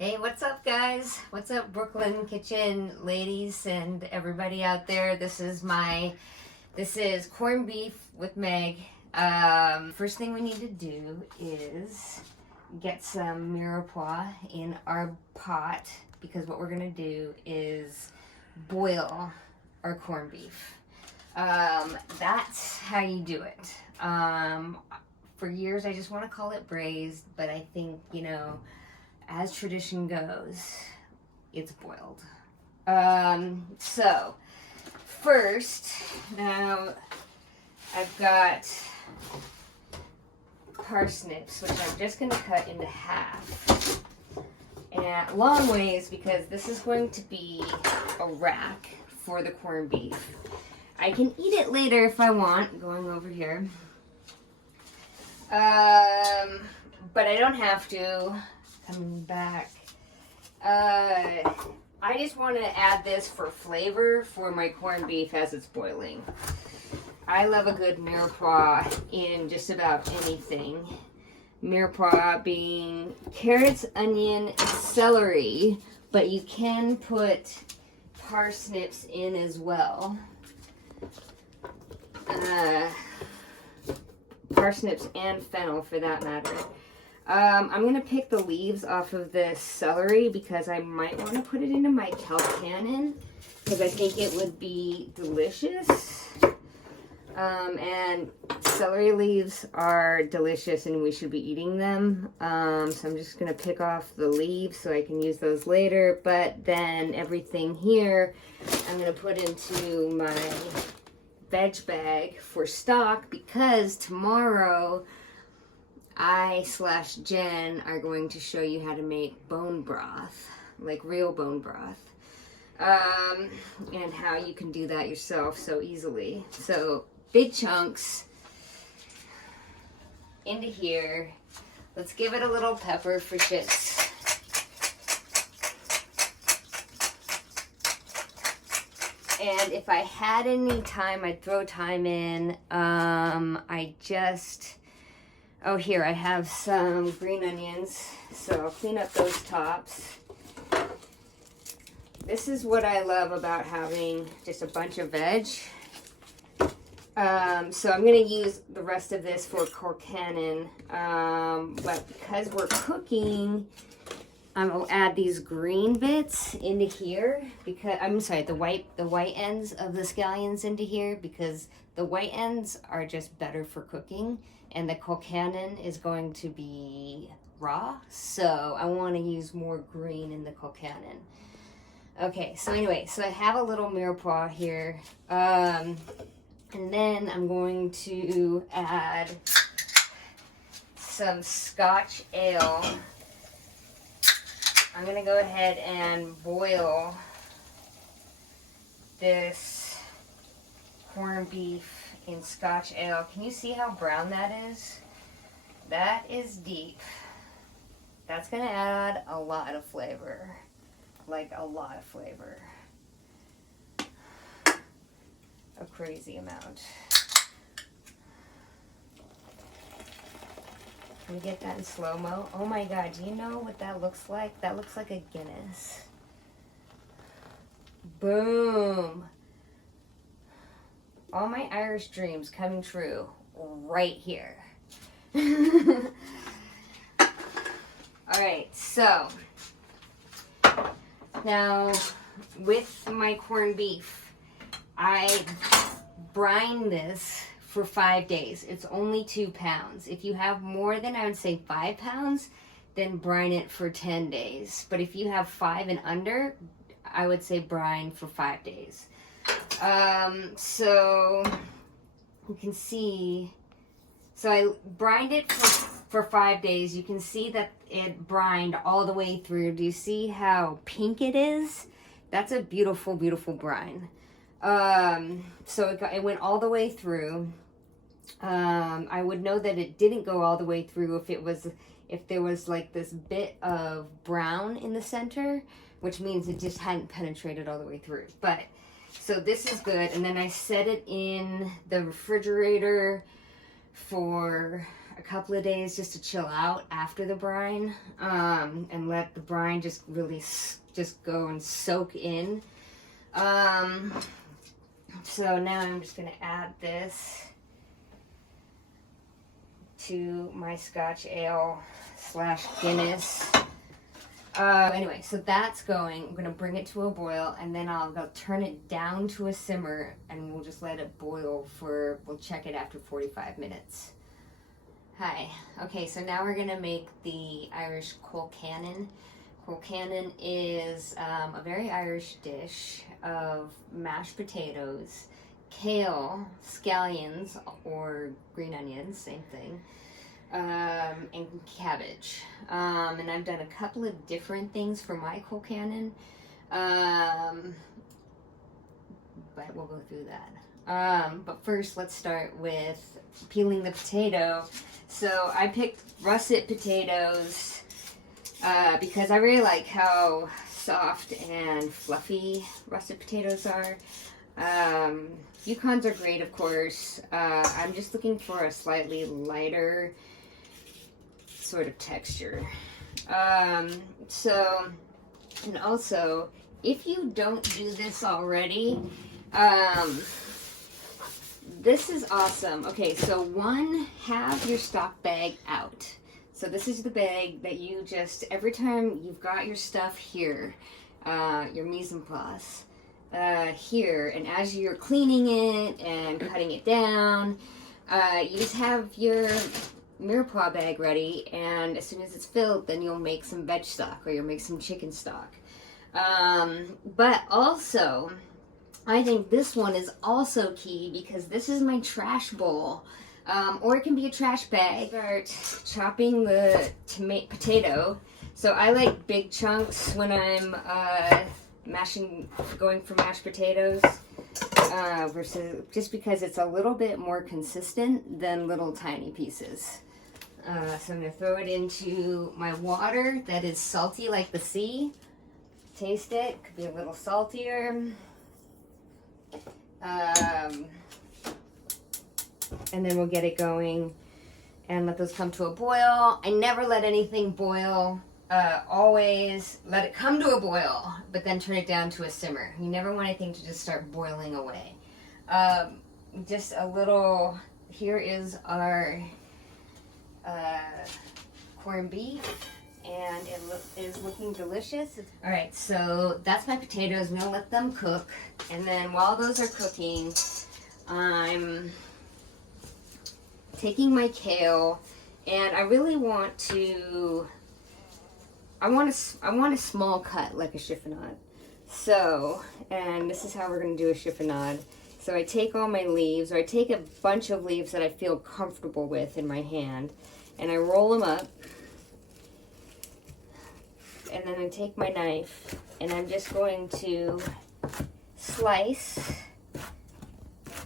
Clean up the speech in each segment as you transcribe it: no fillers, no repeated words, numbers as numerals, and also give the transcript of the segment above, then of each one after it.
Hey, what's up, guys? What's up, Brooklyn Kitchen ladies and everybody out there? This is corned beef with Meg. First thing we need to do is get some mirepoix in our pot because what we're gonna do is boil our corned beef. That's how you do it. For years, I just want to call it braised, but I think, as tradition goes, it's boiled. So first, now I've got parsnips, which I'm just going to cut into half. And long ways because this is going to be a rack for the corned beef. I can eat it later if I want, going over here. But I don't have to. Coming back. I just want to add this for flavor for my corned beef as it's boiling. I love a good mirepoix in just about anything. Mirepoix being carrots, onion, celery, but you can put parsnips in as well. Parsnips and fennel for that matter. I'm going to pick the leaves off of this celery because I might want to put it into my Colcannon because I think it would be delicious. And celery leaves are delicious and we should be eating them. So I'm just going to pick off the leaves so I can use those later. But then everything here I'm going to put into my veg bag for stock because tomorrow I/Jen are going to show you how to make bone broth, like real bone broth, and how you can do that yourself so easily. So big chunks into here. Let's give it a little pepper for shits. And if I had any time, I'd throw thyme in. Oh, here, I have some green onions, so I'll clean up those tops. This is what I love about having just a bunch of veg. So I'm going to use the rest of this for Colcannon, but because we're cooking, I'm going to add these green bits into here, because, I'm sorry, the white ends of the scallions into here, because the white ends are just better for cooking. And the Colcannon is going to be raw, so I want to use more green in the Colcannon. Okay, so anyway, so I have a little mirepoix here, and then I'm going to add some Scotch ale. I'm going to go ahead and boil this corned beef in Scotch ale. Can you see how brown that is? That is deep. That's gonna add a lot of flavor. Like a lot of flavor. A crazy amount. Can we get that in slow-mo? Oh my god, do you know what that looks like? That looks like a Guinness. Boom! All my Irish dreams coming true right here. Alright, so now with my corned beef, I brine this for 5 days. It's only 2 pounds. If you have more than, I would say 5 pounds, then brine it for 10 days. But if you have 5 and under, I would say brine for 5 days. So you can see, so I brined it for 5 days. You can see that it brined all the way through. Do you see how pink it is? That's a beautiful, beautiful brine. So it went all the way through. I would know that it didn't go all the way through if there was like this bit of brown in the center, which means it just hadn't penetrated all the way through. But so this is good, and then I set it in the refrigerator for a couple of days just to chill out after the brine, and let the brine just really just go and soak in. So now I'm just gonna add this to my Scotch ale / Guinness. Anyway, so that's going. I'm gonna bring it to a boil, and then I'll go turn it down to a simmer, and we'll just let it boil we'll check it after 45 minutes. Hi. Okay, so now we're gonna make the Irish Colcannon. Colcannon is a very Irish dish of mashed potatoes, kale, scallions, or green onions, same thing, and cabbage. And I've done a couple of different things for my Colcannon, but we'll go through that. But first, let's start with peeling the potato. So I picked russet potatoes because I really like how soft and fluffy russet potatoes are. Yukons are great, of course. I'm just looking for a slightly lighter sort of texture. So, and also, if you don't do this already, this is awesome. Okay, so one, have your stock bag out. So this is the bag that you just, every time you've got your stuff here, your mise en place, here, and as you're cleaning it and cutting it down, you just have your mirepoix bag ready, and as soon as it's filled, then you'll make some veg stock, or you'll make some chicken stock. But also, I think this one is also key because this is my trash bowl, or it can be a trash bag. Start chopping the potato. So I like big chunks when I'm going for mashed potatoes, versus just because it's a little bit more consistent than little tiny pieces. So I'm gonna throw it into my water that is salty like the sea. Taste it, could be a little saltier. And then we'll get it going and let those come to a boil. I never let anything boil. Always let it come to a boil, but then turn it down to a simmer. You never want anything to just start boiling away. Just a little, here is our corned beef, and it is looking delicious. All right, so that's my potatoes. I'm gonna let them cook, and then while those are cooking, I'm taking my kale, and I really want to, I want a small cut like a chiffonade. So, and this is how we're gonna do a chiffonade. So I take all my leaves, or I take a bunch of leaves that I feel comfortable with in my hand, and I roll them up. And then I take my knife, and I'm just going to slice.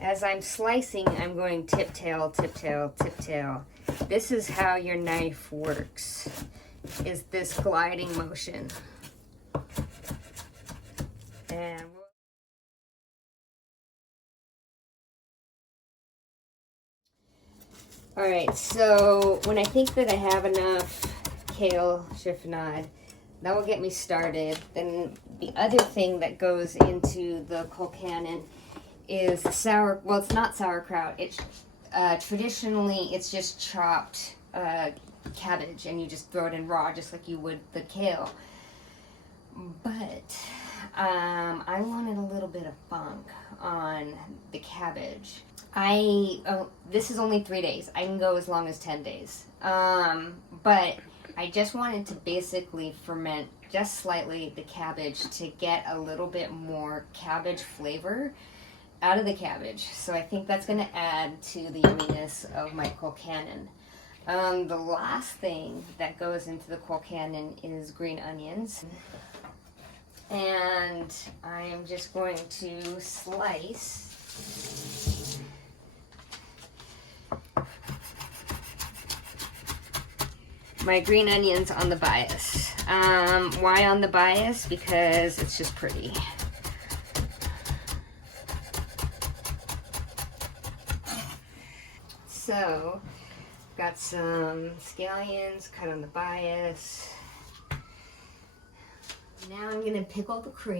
As I'm slicing, I'm going tip tail, tip tail, tip tail. This is how your knife works, is this gliding motion. And all right, so when I think that I have enough kale chiffonade, that will get me started. Then the other thing that goes into the Colcannon is the well, it's not sauerkraut. It's traditionally it's just chopped cabbage, and you just throw it in raw, just like you would the kale. But I wanted a little bit of funk on the cabbage. This is only 3 days. I can go as long as 10 days. But I just wanted to basically ferment just slightly the cabbage to get a little bit more cabbage flavor out of the cabbage. So I think that's going to add to the yumminess of my Colcannon. The last thing that goes into the Colcannon is green onions. And I'm just going to slice my green onions on the bias. Why on the bias? Because it's just pretty. So Got some scallions cut on the bias. Now I'm gonna pickle the cream.